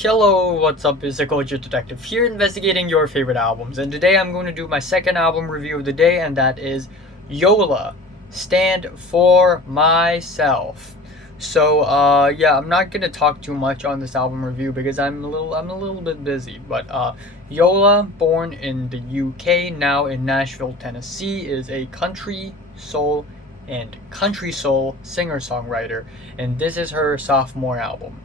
Hello, what's up? It's the Culture Detective here investigating your favorite albums. And today I'm going to do my second album review of the day, and that is Yola, Stand For Myself. Yeah, I'm not gonna talk too much on this album review because I'm a little bit busy. But Yola, born in the UK, now in Nashville, Tennessee, is a country soul singer-songwriter, and this is her sophomore album.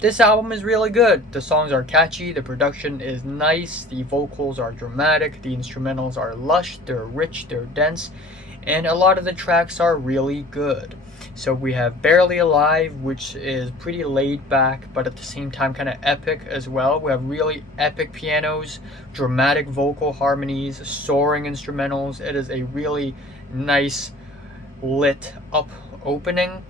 This album is really good. The songs are catchy, the production is nice, the vocals are dramatic, the instrumentals are lush, they're rich, they're dense, and a lot of the tracks are really good. So we have Barely Alive, which is pretty laid back, but at the same time kind of epic as well. We have really epic pianos, dramatic vocal harmonies, soaring instrumentals. It is a really nice lit up opening.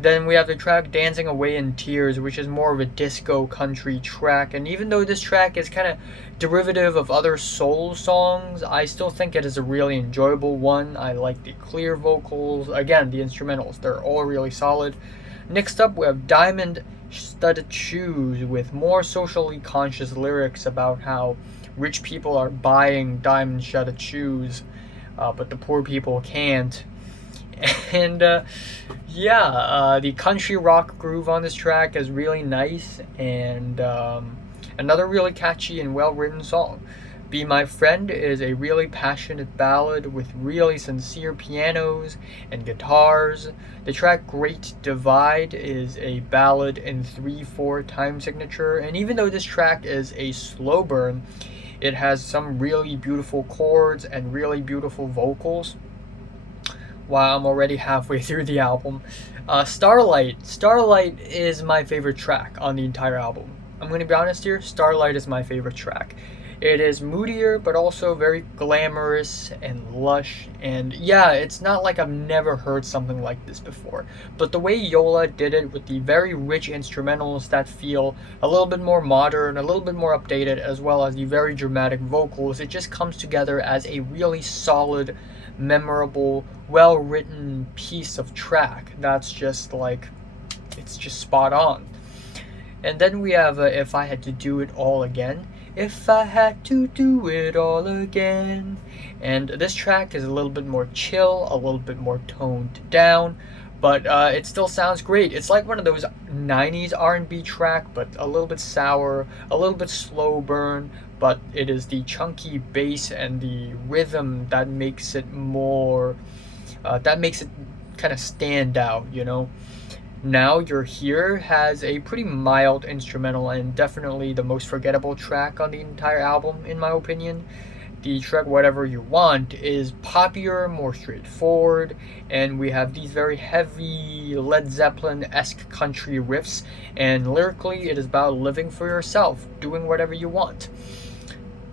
Then we have the track Dancing Away in Tears, which is more of a disco country track. And even though this track is kind of derivative of other soul songs, I still think it is a really enjoyable one. I like the clear vocals. Again, the instrumentals, they're all really solid. Next up, we have Diamond Studded Shoes with more socially conscious lyrics about how rich people are buying diamond studded shoes, but the poor people can't. And the country rock groove on this track is really nice, and another really catchy and well written song. Be My Friend is a really passionate ballad with really sincere pianos and guitars. The track Great Divide is a ballad in 3/4 time signature, and even though this track is a slow burn, it has some really beautiful chords and really beautiful vocals. Wow, I'm already halfway through the album. Starlight. Starlight is my favorite track on the entire album. I'm going to be honest here, Starlight is my favorite track. It is moodier, but also very glamorous and lush. And yeah, it's not like I've never heard something like this before. But the way Yola did it with the very rich instrumentals that feel a little bit more modern, a little bit more updated, as well as the very dramatic vocals, it just comes together as a really solid, memorable, well written piece of track that's just like, it's just spot on. And then we have If I Had to Do It All Again. If I had to do it all again. And this track is a little bit more chill, a little bit more toned down, but it still sounds great. It's like one of those 90s R&B track, but a little bit sour, a little bit slow burn, but it is the chunky bass and the rhythm that makes it more, kind of stand out, you know? Now You're Here has a pretty mild instrumental and definitely the most forgettable track on the entire album, in my opinion. The track Whatever You Want is poppier, more straightforward, and we have these very heavy Led Zeppelin-esque country riffs, and lyrically it is about living for yourself, doing whatever you want.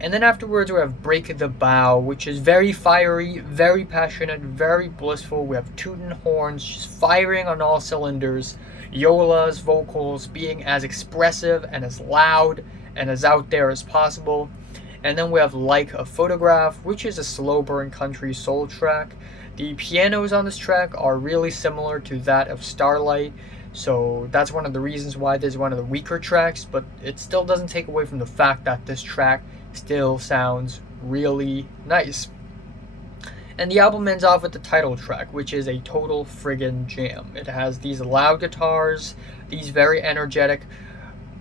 And then afterwards we have Break the Bough, which is very fiery, very passionate, very blissful. We have tootin' horns just firing on all cylinders. Yola's vocals being as expressive and as loud and as out there as possible. And then we have Like a Photograph, which is a slow burn country soul track. The pianos on this track are really similar to that of Starlight, so that's one of the reasons why this is one of the weaker tracks, but it still doesn't take away from the fact that this track still sounds really nice. And the album ends off with the title track, which is a total friggin' jam. It has these loud guitars, these very energetic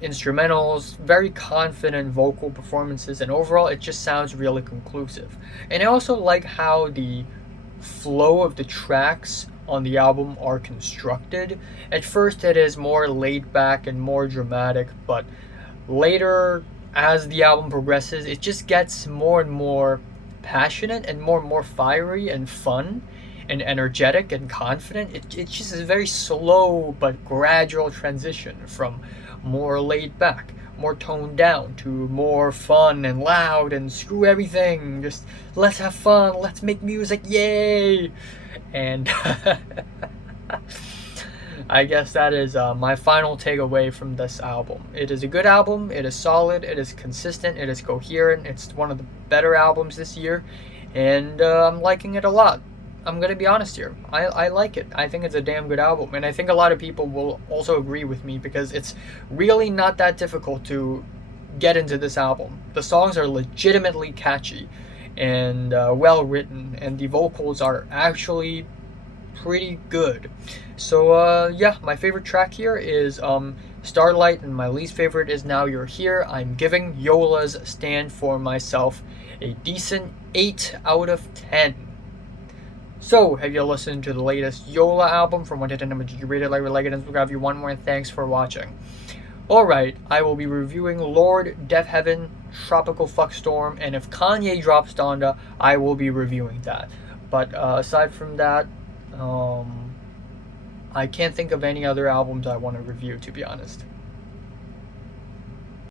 instrumentals, very confident vocal performances, and overall it just sounds really conclusive. And I also like how the flow of the tracks on the album are constructed. At first it is more laid back and more dramatic, but later as the album progresses, it just gets more and more passionate and more fiery and fun and energetic and confident. It's just a very slow but gradual transition from more laid back, more toned down, to more fun and loud and screw everything. Just let's have fun, let's make music, yay! And I guess that is my final takeaway from this album. It is a good album, it is solid, it is consistent, it is coherent, it's one of the better albums this year, and I'm liking it a lot. I'm gonna be honest here. I like it. I think it's a damn good album, and I think a lot of people will also agree with me because it's really not that difficult to get into this album. The songs are legitimately catchy and well written, and the vocals are actually pretty good. So yeah, my favorite track here is Starlight, and my least favorite is Now You're Here. I'm giving Yola's Stand For Myself a decent 8 out of 10. So, have you listened to the latest Yola album? From 1 to 10, did you rate it, like it, and subscribe if you want more, and thanks for watching. Alright, I will be reviewing Lord, Death Heaven, Tropical Fuck Storm, and if Kanye drops Donda, I will be reviewing that. But aside from that, I can't think of any other albums I want to review, to be honest.